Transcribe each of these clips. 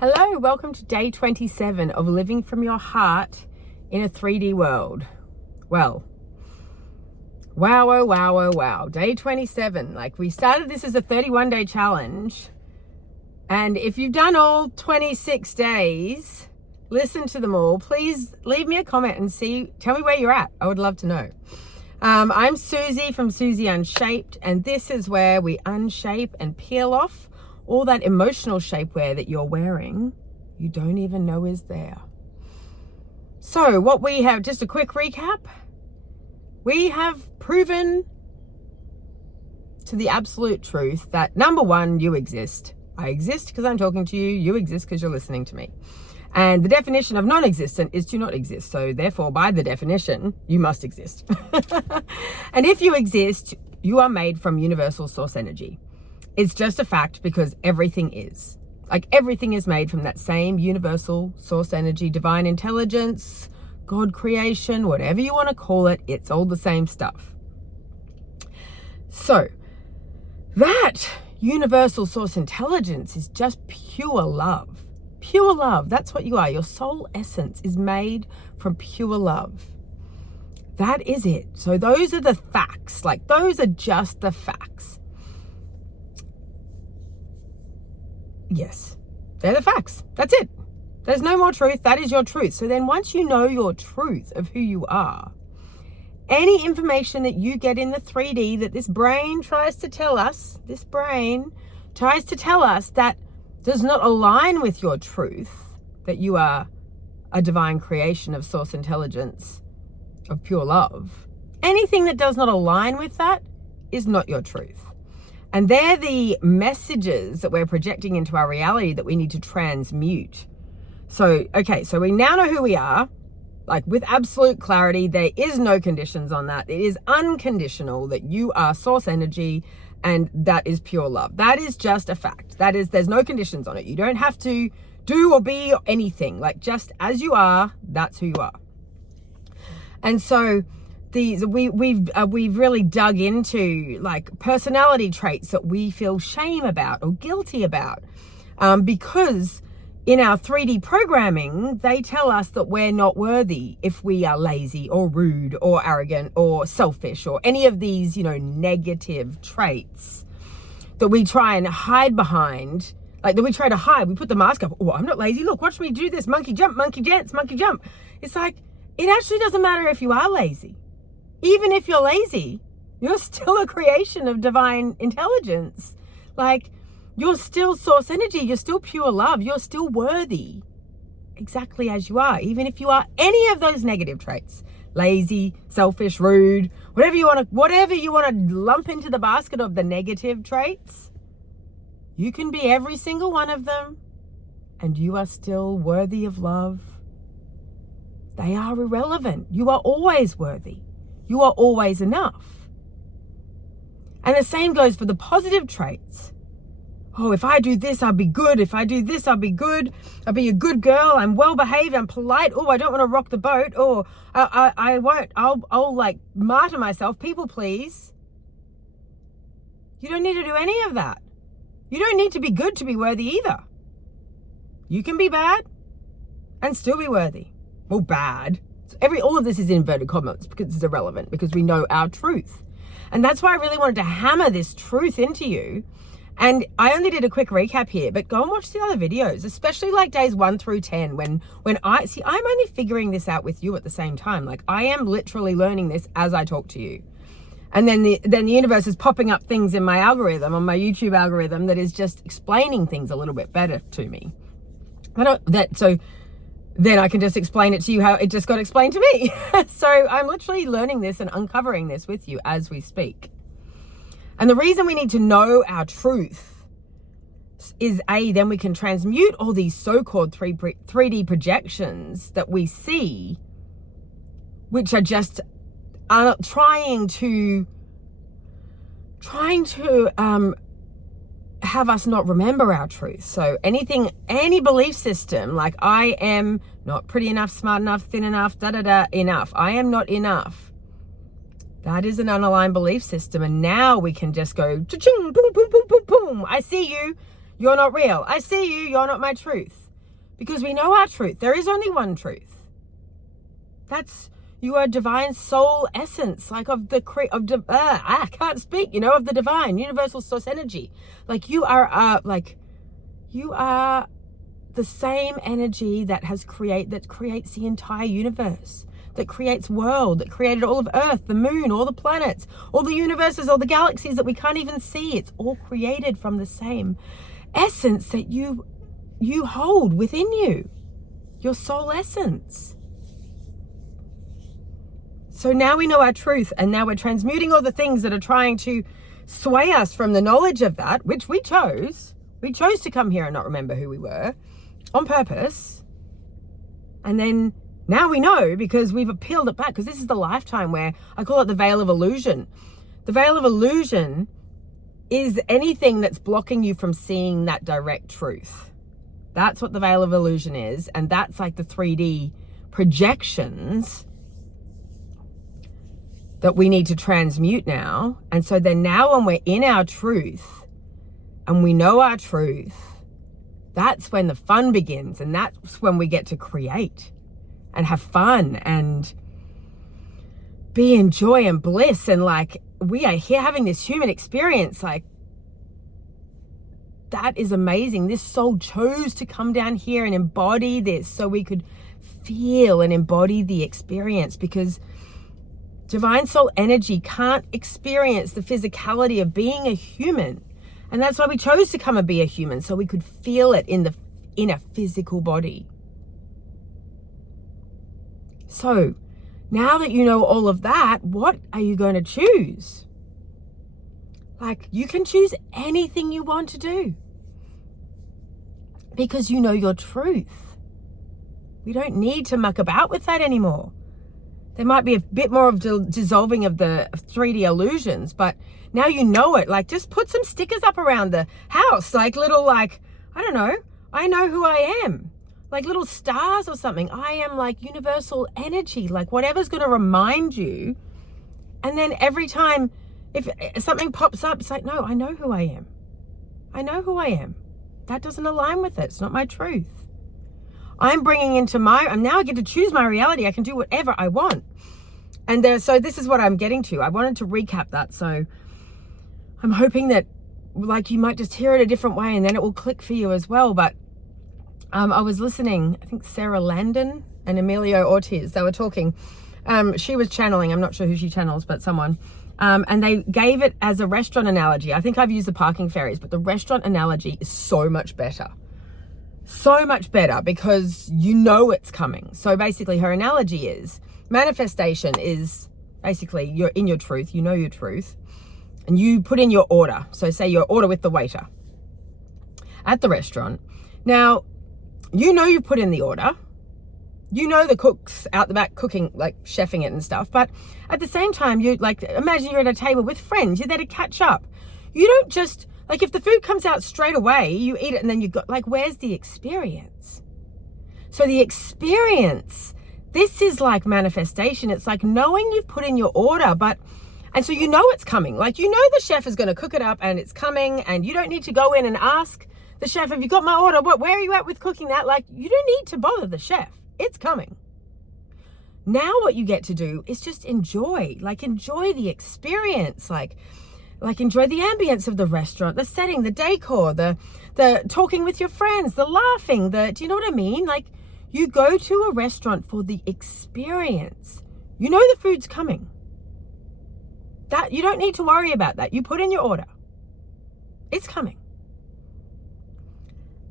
Hello, welcome to day 27 of living from your heart in a 3D world. Well, wow, oh, wow, oh, wow. Day 27. Like, we started this as a 31-day challenge. And if you've done all 26 days, listen to them all. Please leave me a comment and tell me where you're at. I would love to know. I'm Susie from Susie Unshaped, and this is where we unshape and peel off all that emotional shapewear that you're wearing you don't even know is there. So what we have, just a quick recap, we have proven to the absolute truth that number one, you exist. I exist because I'm talking to you. You exist because you're listening to me. And the definition of non-existent is to not exist. So therefore, by the definition, you must exist. And if you exist, you are made from universal source energy. It's just a fact because everything is. Like, everything is made from that same universal source energy, divine intelligence, God creation, whatever you want to call it, it's all the same stuff. So that universal source intelligence is just pure love. Pure love, that's what you are. Your soul essence is made from pure love. That is it. So those are the facts. Like, those are just the facts. Yes, they're the facts. That's it. There's no more truth. That is your truth. So then once you know your truth of who you are, any information that you get in the 3D that this brain tries to tell us that does not align with your truth, that you are a divine creation of source intelligence, of pure love, anything that does not align with that is not your truth. And they're the messages that we're projecting into our reality that we need to transmute. So, okay, so we now know who we are, like with absolute clarity. There is no conditions on that. It is unconditional that you are source energy, and that is pure love. That is just a fact. There's no conditions on it. You don't have to do or be anything. Like, just as you are, that's who you are. And so we've really dug into like personality traits that we feel shame about or guilty about, because in our 3D programming, they tell us that we're not worthy if we are lazy or rude or arrogant or selfish or any of these, negative traits that we try and hide behind. Like, that we try to hide. We put the mask up. Oh, I'm not lazy. Look, watch me do this. Monkey jump, monkey dance, monkey jump. It's like, it actually doesn't matter if you are lazy. Even if you're lazy, you're still a creation of divine intelligence. Like, you're still source energy. You're still pure love. You're still worthy exactly as you are. Even if you are any of those negative traits, lazy, selfish, rude, whatever you want to lump into the basket of the negative traits, you can be every single one of them, and you are still worthy of love. They are irrelevant. You are always worthy. You are always enough. And the same goes for the positive traits. Oh, if I do this, I'll be good. If I do this, I'll be good. I'll be a good girl. I'm well behaved. I'm polite. Oh, I don't want to rock the boat. Or I won't. I'll like martyr myself. People please. You don't need to do any of that. You don't need to be good to be worthy either. You can be bad and still be worthy. Well, bad. All of this is inverted commas because it's irrelevant, because we know our truth. And that's why I really wanted to hammer this truth into you. And I only did a quick recap here, but go and watch the other videos, especially like days 1 through 10, when I'm only figuring this out with you at the same time. Like, I am literally learning this as I talk to you. And then the universe is popping up things in my algorithm, on my YouTube algorithm, that is just explaining things a little bit better to me. Then I can just explain it to you how it just got explained to me. So I'm literally learning this and uncovering this with you as we speak. And the reason we need to know our truth is then we can transmute all these so-called 3D projections that we see, which are just trying to have us not remember our truth. So any belief system, like I am not pretty enough, smart enough, thin enough, enough. I am not enough. That is an unaligned belief system. And now we can just go, cha-ching, boom, boom, boom, boom, boom. I see you. You're not real. I see you. You're not my truth. because we know our truth. There is only one truth. You are divine soul essence, like of the I can't speak, of the divine universal source energy. Like you are the same energy that creates the entire universe, that creates world, that created all of Earth, the moon, all the planets, all the universes, all the galaxies that we can't even see. It's all created from the same essence that you hold within you, your soul essence. So now we know our truth, and now we're transmuting all the things that are trying to sway us from the knowledge of that, which we chose. We chose to come here and not remember who we were on purpose. And then now we know, because we've peeled it back, because this is the lifetime where I call it the veil of illusion. The veil of illusion is anything that's blocking you from seeing that direct truth. That's what the veil of illusion is. And that's like the 3D projections that we need to transmute now. And so then now when we're in our truth and we know our truth, that's when the fun begins. And that's when we get to create and have fun and be in joy and bliss. And like, we are here having this human experience. Like, that is amazing. This soul chose to come down here and embody this so we could feel and embody the experience, because divine soul energy can't experience the physicality of being a human. And that's why we chose to come and be a human, so we could feel it in a physical body. So now that you know all of that, what are you going to choose? Like, you can choose anything you want to do because you know your truth. We don't need to muck about with that anymore. There might be a bit more of dissolving of the 3D illusions, but now you know it. Like, just put some stickers up around the house, like little, like, I don't know, I know who I am. Like little stars or something. I am like universal energy, like whatever's going to remind you. And then every time, if something pops up, it's like, no, I know who I am. I know who I am. That doesn't align with it. It's not my truth. I'm bringing into now I get to choose my reality. I can do whatever I want. And so this is what I'm getting to. I wanted to recap that. So I'm hoping that, like, you might just hear it a different way and then it will click for you as well. But I was listening, I think Sarah Landon and Emilio Ortiz, they were talking. She was channeling, I'm not sure who she channels, but someone. And they gave it as a restaurant analogy. I think I've used the parking ferries, but the restaurant analogy is so much better. So much better, because you know it's coming. So basically her analogy is, manifestation is basically you're in your truth, you know your truth, and you put in your order. So say your order with the waiter at the restaurant. Now, you know you put in the order. You know the cook's out the back cooking, like chefing it and stuff. But at the same time, you like, imagine you're at a table with friends. You're there to catch up. You don't just, like, if the food comes out straight away, you eat it and then you got, like, where's the experience? So the experience, this is like manifestation. It's like knowing you've put in your order, and so you know it's coming. Like, you know the chef is going to cook it up and it's coming, and you don't need to go in and ask the chef, have you got my order? Where are you at with cooking that? Like, you don't need to bother the chef. It's coming. Now what you get to do is just enjoy the experience, like enjoy the ambience of the restaurant, the setting, the decor, the talking with your friends, the laughing, do you know what I mean? Like, you go to a restaurant for the experience. You know the food's coming. That you don't need to worry about that. You put in your order. It's coming.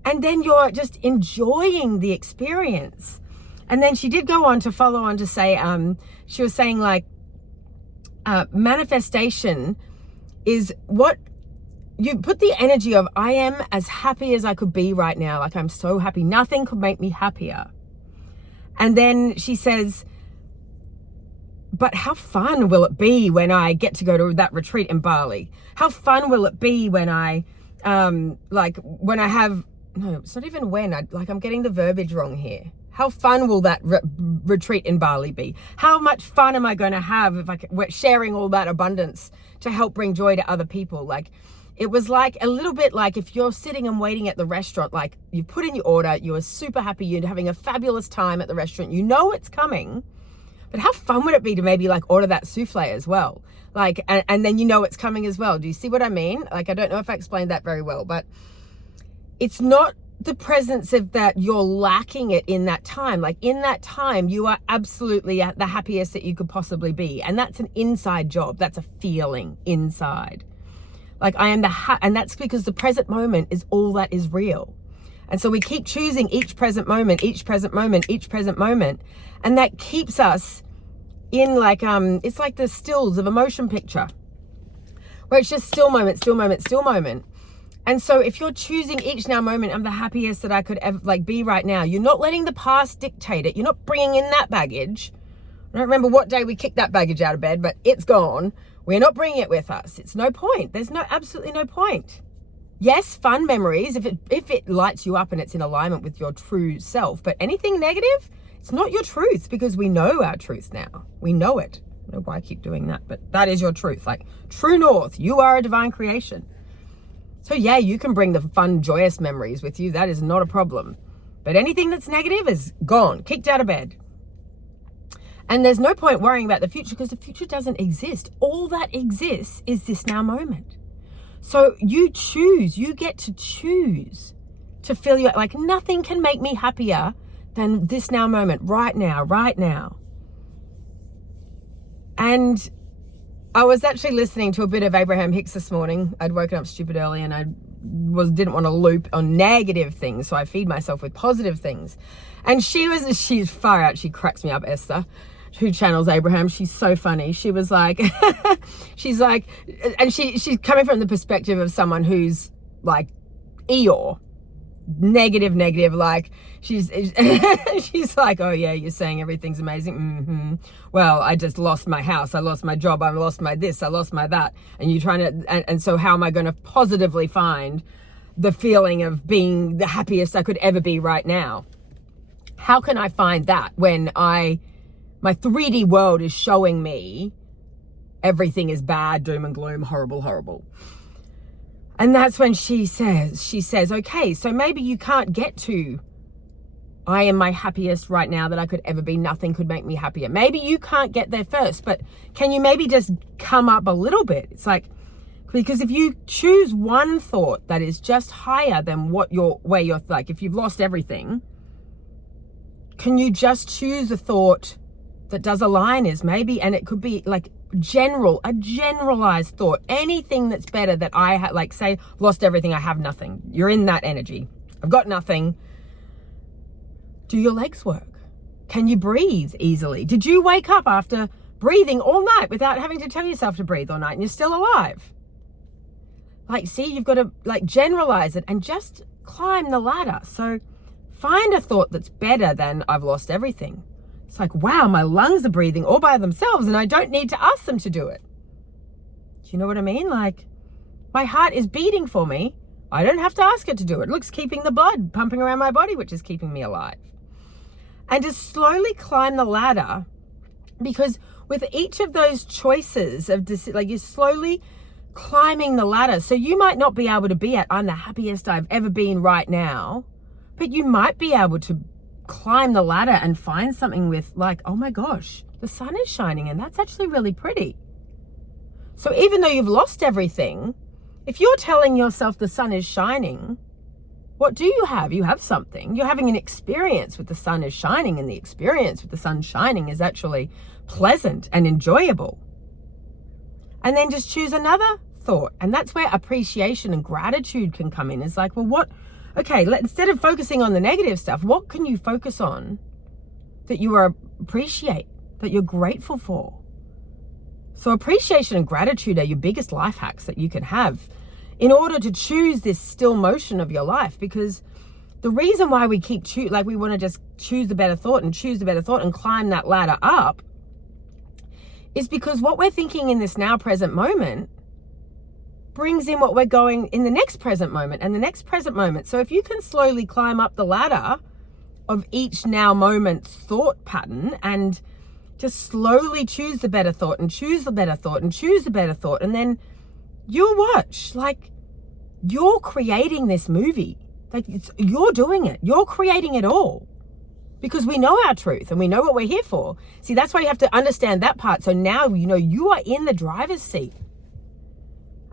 And then you're just enjoying the experience. And then she did go on to follow on to say, she was saying, like, manifestation is what you put the energy of, I am as happy as I could be right now. Like, I'm so happy. Nothing could make me happier. And then she says, but how fun will it be when I get to go to that retreat in Bali? How fun will it be when I, when I have, no, it's not even when, I'm getting the verbiage wrong here. How fun will that retreat in Bali be? How much fun am I going to have if we're sharing all that abundance to help bring joy to other people? Like, It was like a little bit like if you're sitting and waiting at the restaurant, like you put in your order, you are super happy, you're having a fabulous time at the restaurant, you know it's coming, but how fun would it be to maybe like order that souffle as well? Like, and then you know it's coming as well. Do you see what I mean? Like, I don't know if I explained that very well, but it's not the presence of that you're lacking it in that time. Like in that time, you are absolutely at the happiest that you could possibly be. And that's an inside job. That's a feeling inside. Like I am and that's because the present moment is all that is real. And so we keep choosing each present moment, each present moment, each present moment. And that keeps us in like, it's like the stills of a motion picture where it's just still moment, still moment, still moment. And so if you're choosing each now moment, I'm the happiest that I could ever like be right now. You're not letting the past dictate it. You're not bringing in that baggage. I don't remember what day we kicked that baggage out of bed, but it's gone. We're not bringing it with us. It's no point. There's absolutely no point. Yes, fun memories if it lights you up and it's in alignment with your true self. But anything negative, it's not your truth because we know our truth now. We know it. I don't know why I keep doing that, but that is your truth. Like true north, you are a divine creation. So yeah, you can bring the fun, joyous memories with you. That is not a problem. But anything that's negative is gone, kicked out of bed. And there's no point worrying about the future because the future doesn't exist. All that exists is this now moment. So you get to choose to feel like nothing can make me happier than this now moment, right now, right now. And I was actually listening to a bit of Abraham Hicks this morning. I'd woken up stupid early and I didn't want to loop on negative things, so I feed myself with positive things. And she's far out. She cracks me up, Esther, who channels Abraham. She's so funny. She was like, she's coming from the perspective of someone who's like Eeyore. Negative, like she's like, oh yeah, you're saying everything's amazing. Well, I just lost my house, I lost my job, I lost my this, I lost my that, and you're trying to and so how am I going to positively find the feeling of being the happiest I could ever be right now? How can I find that when my 3D world is showing me everything is bad, doom and gloom, horrible? And that's when she says, okay, so maybe you can't get to, I am my happiest right now that I could ever be. Nothing could make me happier. Maybe you can't get there first, but can you maybe just come up a little bit? It's like, because if you choose one thought that is just higher than where you're like, if you've lost everything, can you just choose a thought that does align is maybe, and it could be like a generalized thought, anything that's better that I had, like say, lost everything, I have nothing. You're in that energy. I've got nothing. Do your legs work? Can you breathe easily? Did you wake up after breathing all night without having to tell yourself to breathe all night and you're still alive? Like, see, you've got to like generalize it and just climb the ladder. So find a thought that's better than I've lost everything. It's like, wow, my lungs are breathing all by themselves and I don't need to ask them to do it. Do you know what I mean? Like, my heart is beating for me. I don't have to ask it to do it. Look's keeping the blood pumping around my body, which is keeping me alive. And to slowly climb the ladder, because with each of those choices like you're slowly climbing the ladder. So you might not be able to be at, I'm the happiest I've ever been right now, but you might be able to climb the ladder and find something with like, oh my gosh, the sun is shining and that's actually really pretty. So even though you've lost everything, if you're telling yourself the sun is shining, what do you have? You have something. You're having an experience with the sun is shining, and the experience with the sun shining is actually pleasant and enjoyable. And then just choose another thought. And that's where appreciation and gratitude can come in. It's like, well, instead of focusing on the negative stuff, what can you focus on that you appreciate, that you're grateful for? So appreciation and gratitude are your biggest life hacks that you can have in order to choose this still motion of your life. Because the reason why we keep we want to just choose the better thought and climb that ladder up is because what we're thinking in this now present moment brings in what we're going in the next present moment and the next present moment. So if you can slowly climb up the ladder of each now moment's thought pattern and just slowly choose the better thought and choose the better thought and choose the better thought, and then you'll watch, like, you're creating this movie. Like, you're doing it. You're creating it all. Because we know our truth and we know what we're here for. See, that's why you have to understand that part. So now you know you are in the driver's seat.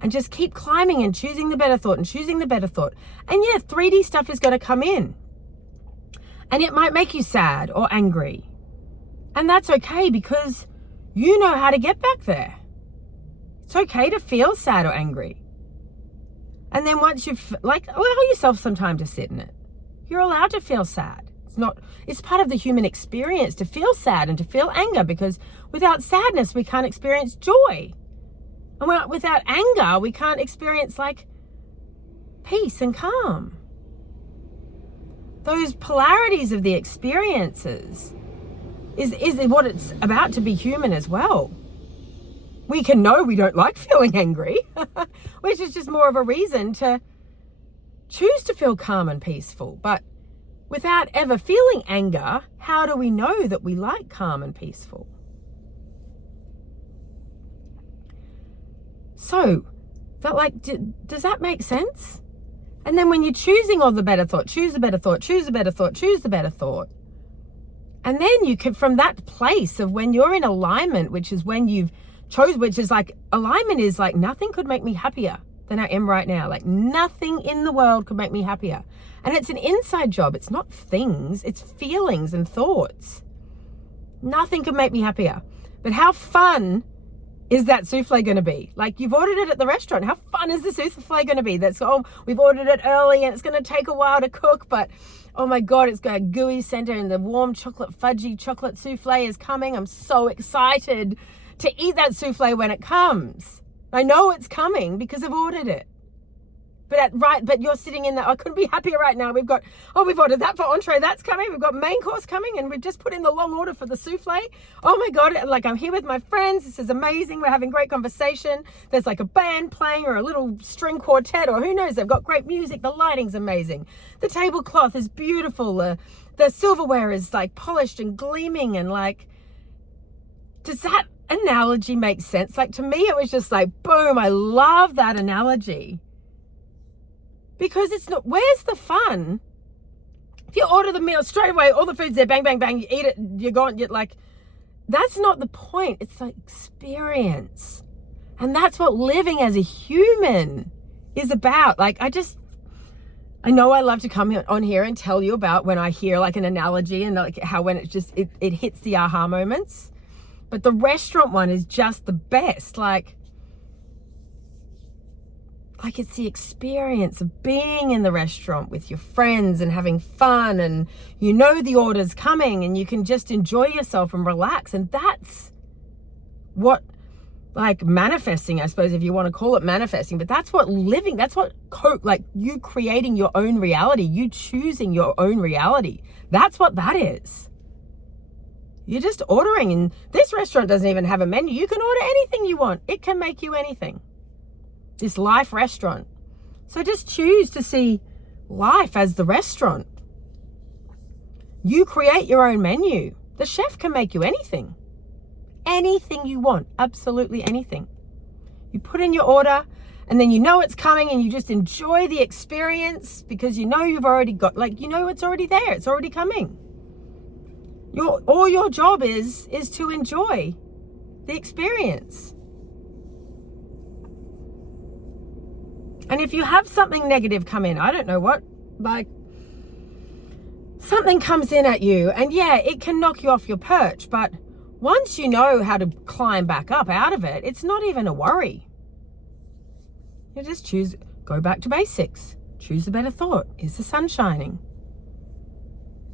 And just keep climbing and choosing the better thought and choosing the better thought. And yeah, 3D stuff is going to come in. And it might make you sad or angry. And that's okay, because you know how to get back there. It's okay to feel sad or angry. And then once you've, allow yourself some time to sit in it. You're allowed to feel sad. It's part of the human experience to feel sad and to feel anger, because without sadness, we can't experience joy. And without anger, we can't experience peace and calm. Those polarities of the experiences is what it's about to be human as well. We can know we don't like feeling angry, which is just more of a reason to choose to feel calm and peaceful. But without ever feeling anger, how do we know that we like calm and peaceful? So, does that make sense? And then when you're choosing all the better thought, choose the better thought, choose the better thought, choose the better thought. And then you can, from that place of when you're in alignment, which is when you've chose, which is alignment is nothing could make me happier than I am right now. Nothing in the world could make me happier. And it's an inside job. It's not things, it's feelings and thoughts. Nothing could make me happier. But how fun is that souffle going to be? You've ordered it at the restaurant. How fun is the souffle going to be? We've ordered it early and it's going to take a while to cook, but oh my God, it's got a gooey center and the warm fudgy chocolate souffle is coming. I'm so excited to eat that souffle when it comes. I know it's coming because I've ordered it. But you're sitting in that, I couldn't be happier right now. We've ordered that for entree, that's coming. We've got main course coming, and we've just put in the long order for the souffle. Oh my God, I'm here with my friends. This is amazing. We're having great conversation. There's a band playing or a little string quartet, or who knows, they've got great music. The lighting's amazing. The tablecloth is beautiful. The silverware is polished and gleaming, and does that analogy make sense? To me, it was just boom, I love that analogy. Because it's not, where's the fun? If you order the meal straight away, all the food's there, bang, bang, bang, you eat it, you're gone, that's not the point. It's the experience. And that's what living as a human is about. I know I love to come on here and tell you about when I hear an analogy and how when it hits the aha moments. But the restaurant one is just the best. It's the experience of being in the restaurant with your friends and having fun, and you know the order's coming and you can just enjoy yourself and relax. And that's what manifesting, I suppose, if you want to call it manifesting, but that's what living, that's what you creating your own reality, you choosing your own reality. That's what that is. You're just ordering, and this restaurant doesn't even have a menu. You can order anything you want. It can make you anything. This life restaurant. So just choose to see life as the restaurant. You create your own menu. The chef can make you anything. Anything you want. Absolutely anything. You put in your order, and then you know it's coming, and you just enjoy the experience because you know you've already got, it's already there. It's already coming. All your job is to enjoy the experience. And if you have something negative come in, I don't know what, something comes in at you, and yeah, it can knock you off your perch, but once you know how to climb back up out of it, it's not even a worry. You just go back to basics. Choose the better thought. Is the sun shining?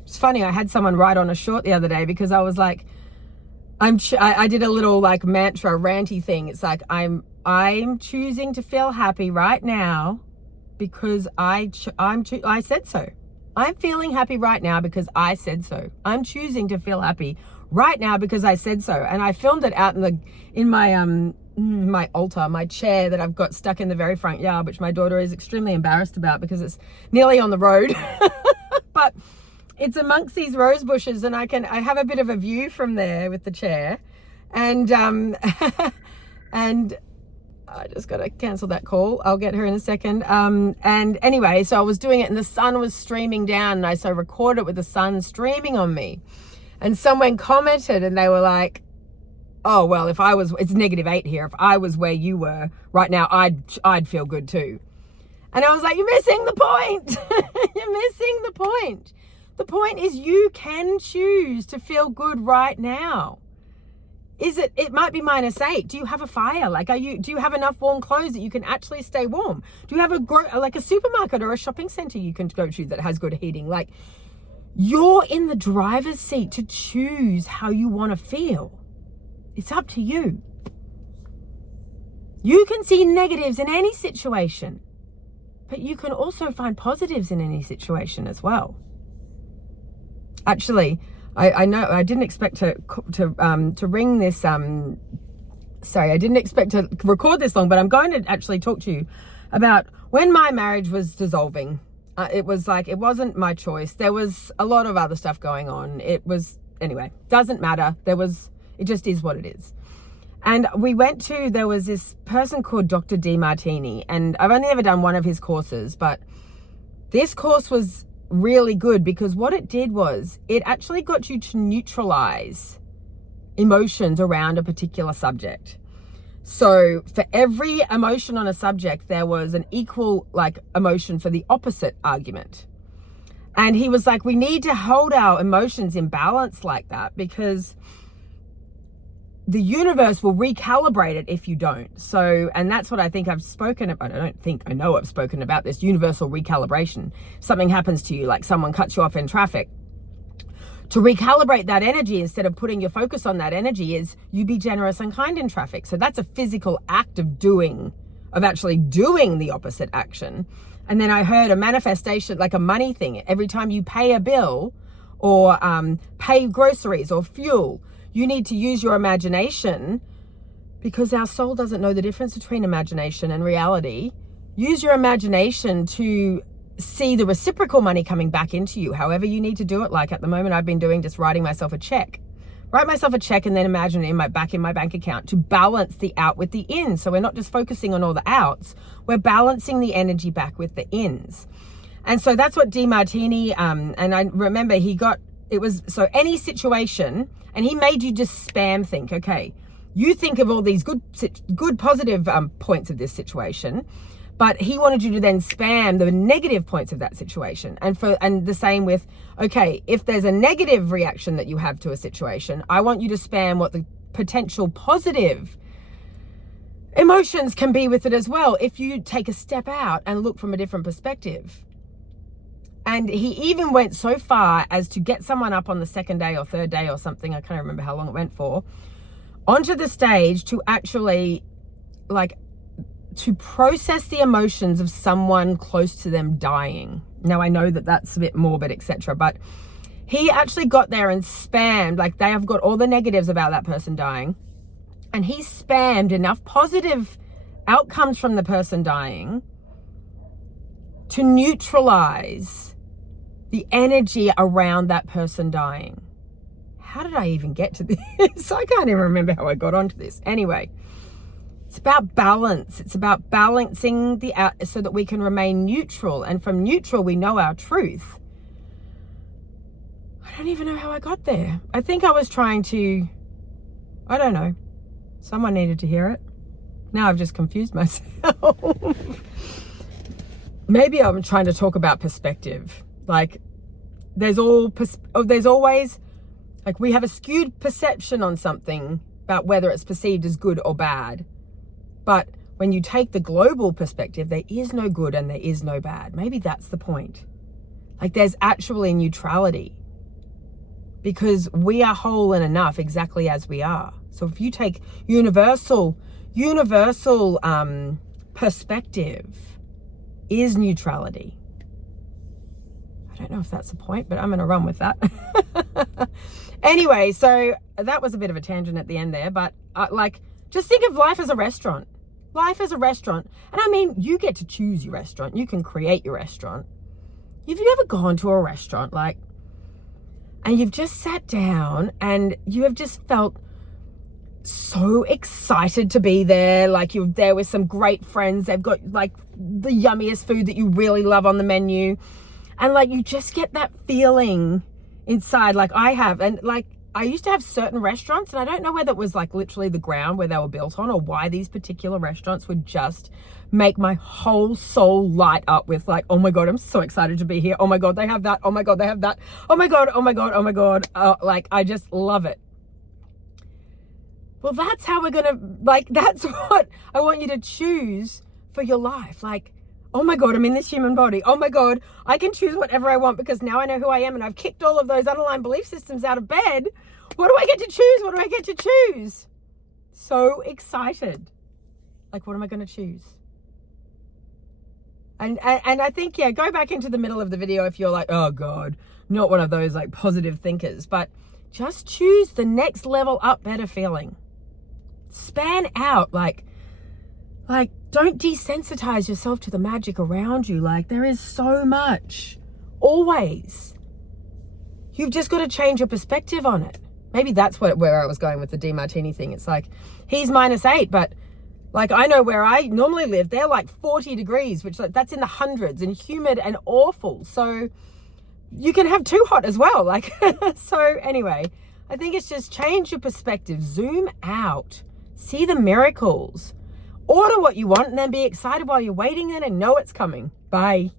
It's funny, I had someone write on a short the other day because I was I did a little mantra ranty thing. It's I'm choosing to feel happy right now because I said so. I'm feeling happy right now because I said so. I'm choosing to feel happy right now because I said so. And I filmed it out in my altar, my chair that I've got stuck in the very front yard, which my daughter is extremely embarrassed about because it's nearly on the road. But it's amongst these rose bushes, and I have a bit of a view from there with the chair, and and I just got to cancel that call. I'll get her in a second. And anyway, so I was doing it and the sun was streaming down, and I recorded it with the sun streaming on me. And someone commented and they were like, oh, well, if I was, it's -8 here. If I was where you were right now, I'd feel good too. And I was like, you're missing the point. You're missing the point. The point is you can choose to feel good right now. It might be -8. Do you have a fire? Like, do you have enough warm clothes that you can actually stay warm? Do you have a supermarket or a shopping center you can go to that has good heating? Like, you're in the driver's seat to choose how you want to feel. It's up to you. You can see negatives in any situation, but you can also find positives in any situation as well. Actually, I know I didn't expect to ring this. Sorry, I didn't expect to record this long, but I'm going to actually talk to you about when my marriage was dissolving. It was like, it wasn't my choice. There was a lot of other stuff going on. Anyway, doesn't matter. It just is what it is. And there was this person called Dr. Demartini, and I've only ever done one of his courses, but this course was really good because what it did was it actually got you to neutralize emotions around a particular subject. So for every emotion on a subject, there was an equal emotion for the opposite argument. And he was like, we need to hold our emotions in balance like that, because the universe will recalibrate it if you don't. So, and that's what I think I've spoken about. I know I've spoken about this universal recalibration. Something happens to you, like someone cuts you off in traffic. To recalibrate that energy, instead of putting your focus on that energy, is you be generous and kind in traffic. So that's a physical act of actually doing the opposite action. And then I heard a manifestation, like a money thing. Every time you pay a bill or pay groceries or fuel, you need to use your imagination, because our soul doesn't know the difference between imagination and reality. Use your imagination to see the reciprocal money coming back into you, however you need to do it. Like at the moment, I've been doing just writing myself a check. Write myself a check and then imagine it in my bank account, to balance the out with the in. So we're not just focusing on all the outs, we're balancing the energy back with the ins. And so that's what Demartini, and I remember so any situation, and he made you just spam think, okay, you think of all these good positive points of this situation, but he wanted you to then spam the negative points of that situation. And the same with, okay, if there's a negative reaction that you have to a situation, I want you to spam what the potential positive emotions can be with it as well, if you take a step out and look from a different perspective. And he even went so far as to get someone up on the second day or third day or something, I can't remember how long it went for, onto the stage to actually to process the emotions of someone close to them dying. Now I know that that's a bit morbid, etc., but he actually got there and spammed, they have got all the negatives about that person dying, and he spammed enough positive outcomes from the person dying to neutralize the energy around that person dying. How did I even get to this? I can't even remember how I got onto this. Anyway, it's about balance. It's about balancing so that we can remain neutral. And from neutral, we know our truth. I don't even know how I got there. I think I was trying to, I don't know. Someone needed to hear it. Now I've just confused myself. Maybe I'm trying to talk about perspective. There's always, we have a skewed perception on something about whether it's perceived as good or bad. But when you take the global perspective, there is no good and there is no bad. Maybe that's the point. There's actually neutrality, because we are whole and enough exactly as we are. So if you take universal perspective is neutrality. I don't know if that's the point, but I'm going to run with that. Anyway, so that was a bit of a tangent at the end there, but just think of life as a restaurant. Life as a restaurant. And I mean, you get to choose your restaurant. You can create your restaurant. Have you ever gone to a restaurant and you've just sat down and you have just felt so excited to be there. Like, you're there with some great friends. They've got like the yummiest food that you really love on the menu. And like, you just get that feeling inside, like I have. And like, I used to have certain restaurants, and I don't know whether it was like literally the ground where they were built on, or why these particular restaurants would just make my whole soul light up with like, oh my God, I'm so excited to be here. Oh my God, they have that. Oh my God, they have that. Oh my God, oh my God, oh my God. Like, I just love it. Well, that's how we're gonna, like, that's what I want you to choose for your life. Like, oh my God, I'm in this human body. Oh my God, I can choose whatever I want because now I know who I am and I've kicked all of those underlying belief systems out of bed. What do I get to choose? What do I get to choose? So excited. Like, what am I going to choose? And I think, yeah, go back into the middle of the video if you're like, oh God, not one of those like positive thinkers, but just choose the next level up better feeling. Span out, like don't desensitize yourself to the magic around you. Like, there is so much, always. You've just got to change your perspective on it. Maybe that's where I was going with the DeMartini thing. It's like, he's -8, but like, I know where I normally live, they're like 40 degrees, which like, that's in the hundreds and humid and awful. So you can have too hot as well. Like, so anyway, I think it's just change your perspective, zoom out, see the miracles. Order what you want and then be excited while you're waiting in and know it's coming. Bye.